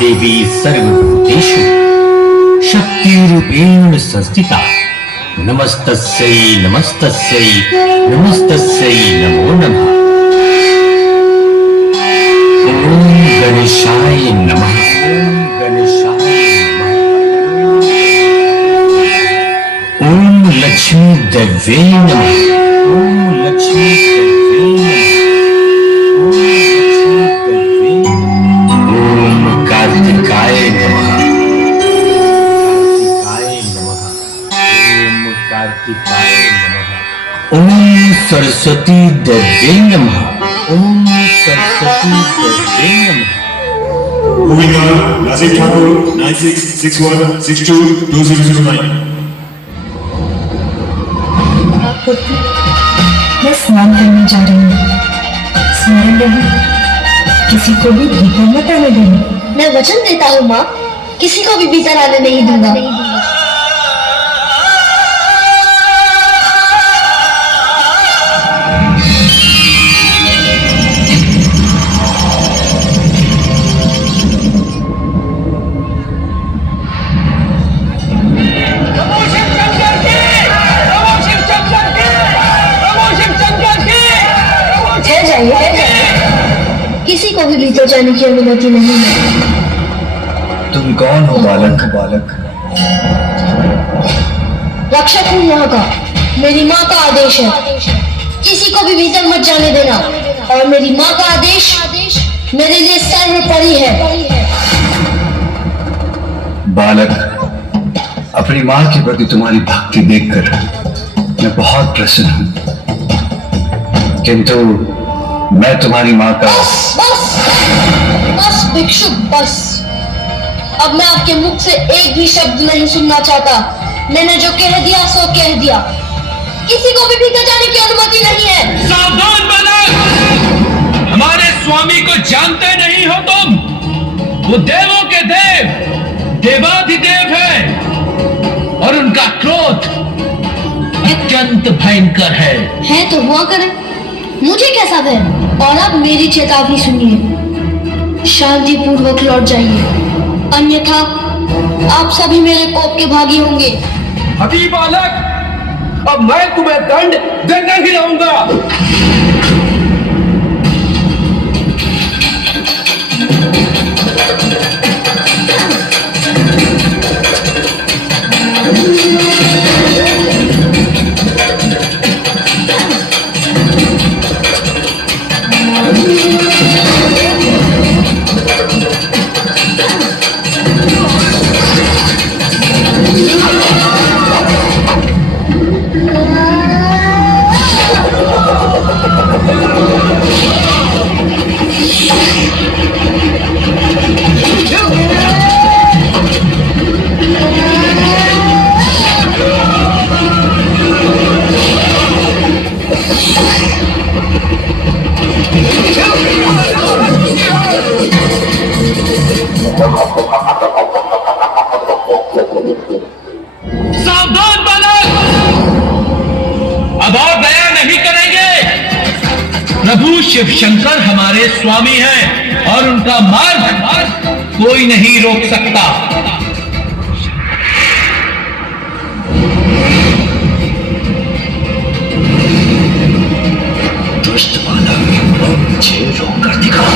देवी सर्वभूतेषु शक्तिरूपेण संस्थिता नमस्तस्यै नमस्तस्यै नमस्तस्यै नमो नमः। ओम गणेशाय नमः। ओम गणेशाय नमः। ओम लक्ष्मी देव्यै नमः। ओम लक्ष्मी देव्यै नमः। ओम कार्तिकाय नमः। कार्तिकाय नमः। ओम सरस्वती देव्यै नमः। ओम सरस्वती देव्यै नमः। Bhumika Rajiv Thakur 9661622009। मैं स्नान करने जा रही हूँ। स्मरण रहे किसी को भी भीतर मत आने देना। मैं वचन देता हूँ माँ, किसी को भी भीतर आने नहीं दूंगा। किसी को भी भीतर जाने की अनुमति नहीं है। तुम कौन हो बालक? रक्षक हूँ यहाँ का। मेरी माँ का आदेश है, किसी को भी भीतर मत जाने देना। और मेरी माँ का आदेश मेरे लिए सर्वोपरि है। बालक, अपनी माँ के प्रति तुम्हारी भक्ति देखकर मैं बहुत प्रसन्न हूँ, किंतु मैं तुम्हारी माँ का बस भिक्षुक, बस। अब मैं आपके मुख से एक भी शब्द नहीं सुनना चाहता। मैंने जो कह दिया सो कह दिया। किसी को भी भीतर जाने की अनुमति नहीं है। सावधान बालक, हमारे स्वामी को जानते नहीं हो तुम। वो देवों के देव, देवाधिदेव है और उनका क्रोध अत्यंत भयंकर है। तो हुआ करे, मुझे कैसा भय। और अब मेरी चेतावनी सुनिए, शांति पूर्वक लौट जाइए, अन्यथा आप सभी मेरे कोप के भागी होंगे। अभी बालक, अब मैं तुम्हें दंड देकर ही रहूंगा। सावधान बालक, अब और दया नहीं करेंगे। प्रभु शिव शंकर हमारे स्वामी हैं और उनका मार्ग कोई नहीं रोक सकता। दुष्ट बालक, मुझे रोक कर दिखा।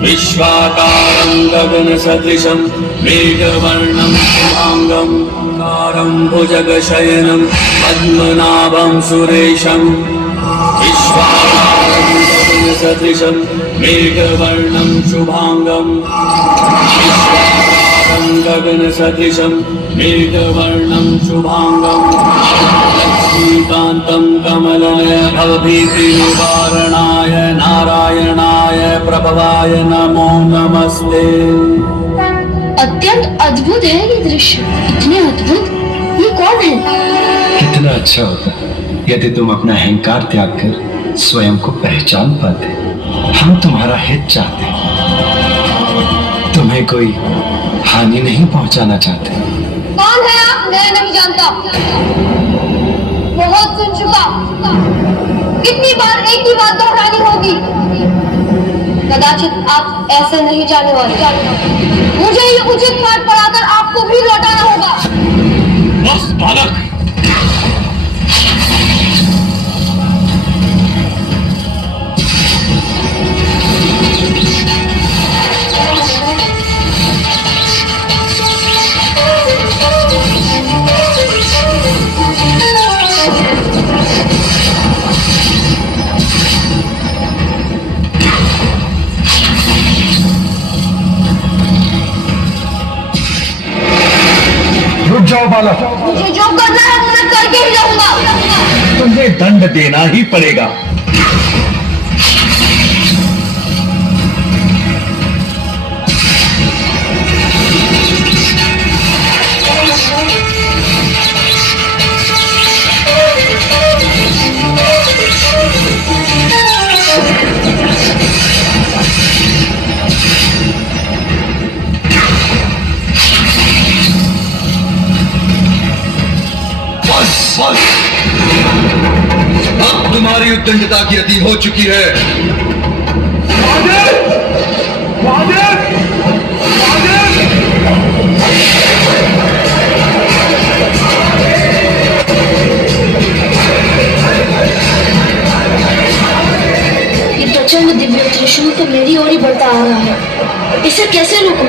विश्वाकारं गगनसदृशं मेघवर्णं शुभांगं कारं भुजगशयनं पद्मनाभं सुरेशं विश्वाकारं सदृशं मेघवर्णं शुभांगं विश्वाकारं गगनसदृशं मेघवर्णं शुभांगं लक्ष्मीकान्तं कमलनयनभीतिनिवारणाय नारायणाय प्रभवाय नमो नमस्ते। अत्यंत अद्भुत है ये दृश्य, इतने अद्भुत। ये कौन है? कितना अच्छा होता यदि तुम अपना अहंकार त्याग कर स्वयं को पहचान पाते। हम तुम्हारा हित चाहते, तुम्हें कोई हानि नहीं पहुंचाना चाहते। कौन है आप? मैं नहीं जानता, बहुत सुन चुका। कितनी बार एक ही बात दोहरानी होगी? कदाचित आप ऐसे नहीं जाने वाले। मुझे ये उचित पाठ पढ़ाकर आपको भी लौटाना होगा। बस बालक, रुक जाओ बालक, मुझे जो करना है वो मैं करके ही रहूंगा। तुम्हें दंड देना ही पड़ेगा। अब तुम्हारी उद्दंडता की अति हो चुकी है। ये प्रचंड दिव्य त्रिशूल तो मेरी ओर ही बढ़ता आ रहा है। इसे कैसे रोकूं?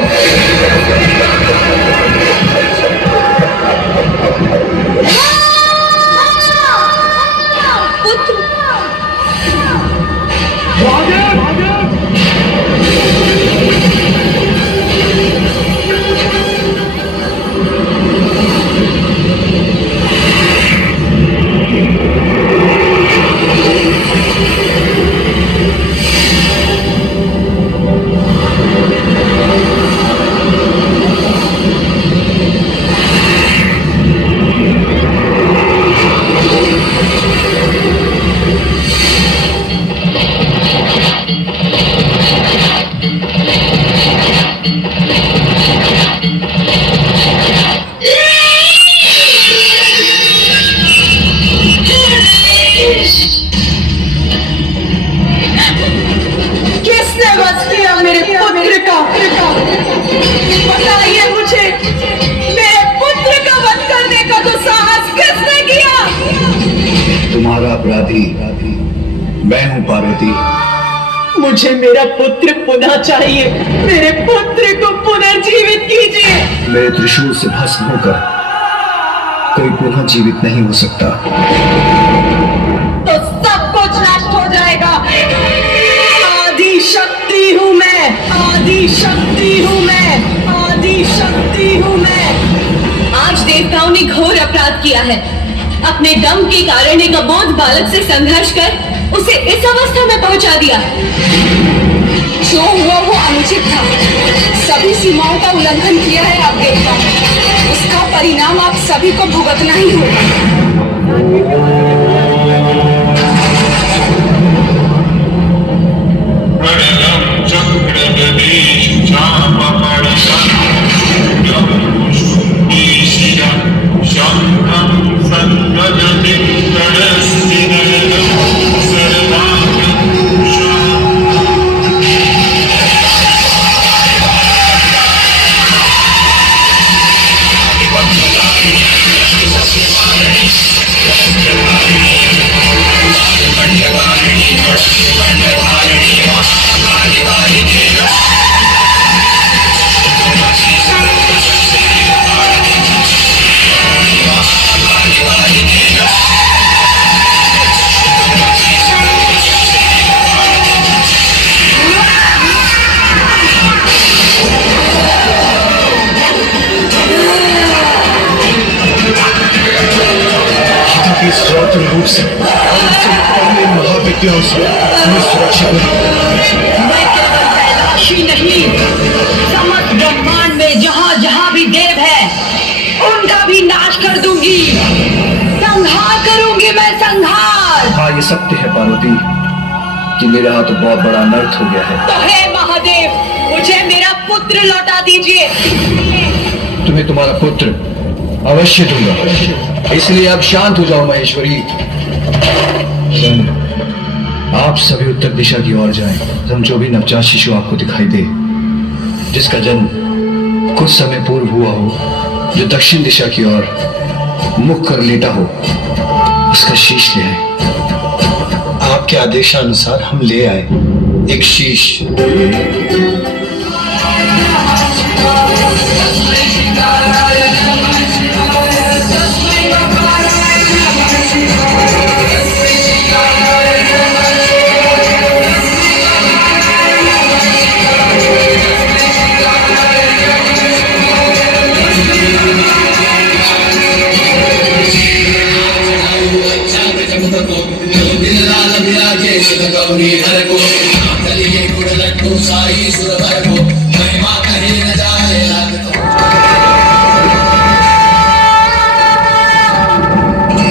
किसने वध किया मेरे पुत्र का? बताइए मुझे, मेरे पुत्र का वध करने का दुस्साहस किसने किया? तुम्हारा अपराधी मैं हूं पार्वती। मुझे मेरा पुत्र पुनः चाहिए। मेरे पुत्र को पुनर्जीवित कीजिए। मेरे त्रिशूल से भस्म होकर कोई पुनः जीवित नहीं हो सकता। तो सब कुछ नष्ट हो जाएगा। आदि शक्ति हूँ मैं, आदि शक्ति हूँ मैं, आदि शक्ति हूँ मैं। आज देवताओं ने घोर अपराध किया है। अपने दम के कारण एक अबोध बालक से संघर्ष कर उसे इस अवस्था में पहुंचा दिया। जो हुआ वो अनुचित था। सभी सीमाओं का उल्लंघन किया है आप देवताओं। उसका परिणाम आप सभी को भुगतना ही होगा। महाविद्याओं से तुम्हें सुरक्षित रखो। मैं केवल कैलाशी नहीं, समस्त ब्रह्मांड में जहाँ जहाँ भी देव है उनका भी नाश कर दूंगी। संहार करूंगी मैं, संहार। हाँ, ये सत्य है पार्वती कि मेरे हाथ बहुत बड़ा अनर्थ हो गया है। तो हे महादेव, मुझे मेरा पुत्र लौटा दीजिए। तुम्हें तुम्हारा पुत्र अवश्य दूंगा, इसलिए अब शांत हो जाओ महेश्वरी। आप सभी उत्तर दिशा की ओर जाएं। हम जो भी नवजात शिशु आपको दिखाई दे, जिसका जन्म कुछ समय पूर्व हुआ हो, जो दक्षिण दिशा की ओर मुख कर लेटा हो, उसका शीश ले आए। आपके आदेशानुसार हम ले आए एक शीश।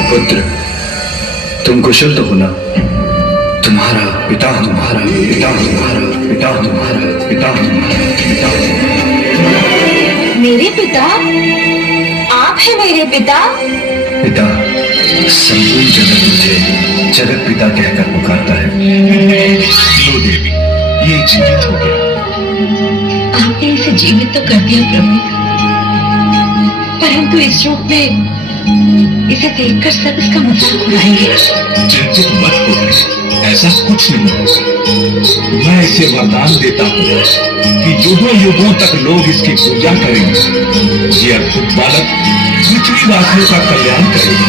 पुत्र, तुम कुशल तो हो ना? तुम्हारा पिता, तुम्हारा पिता, तुम्हारा पिता, तुम्हारा पिता, तुम्हारा पिता। मेरे पिता? आप हैं मेरे पिता? पिता, संपूर्ण जगत मुझे जगत पिता कहकर पुकारता है। लो देवी, ये जीवित हो गया। आपने इसे जीवित तो कर दिया प्रभु, परंतु इस रूप में इसे देखकर सब इसका मजाक उड़ाएंगे। चिंतित मत हो, ऐसा कुछ नहीं होगा। मैं इसे वरदान देता हूँ कि युगों युगों तक लोग इसकी पूजा करेंगे। ये अद्भुत बालक पृथ्वीवासियों का कल्याण करेगा।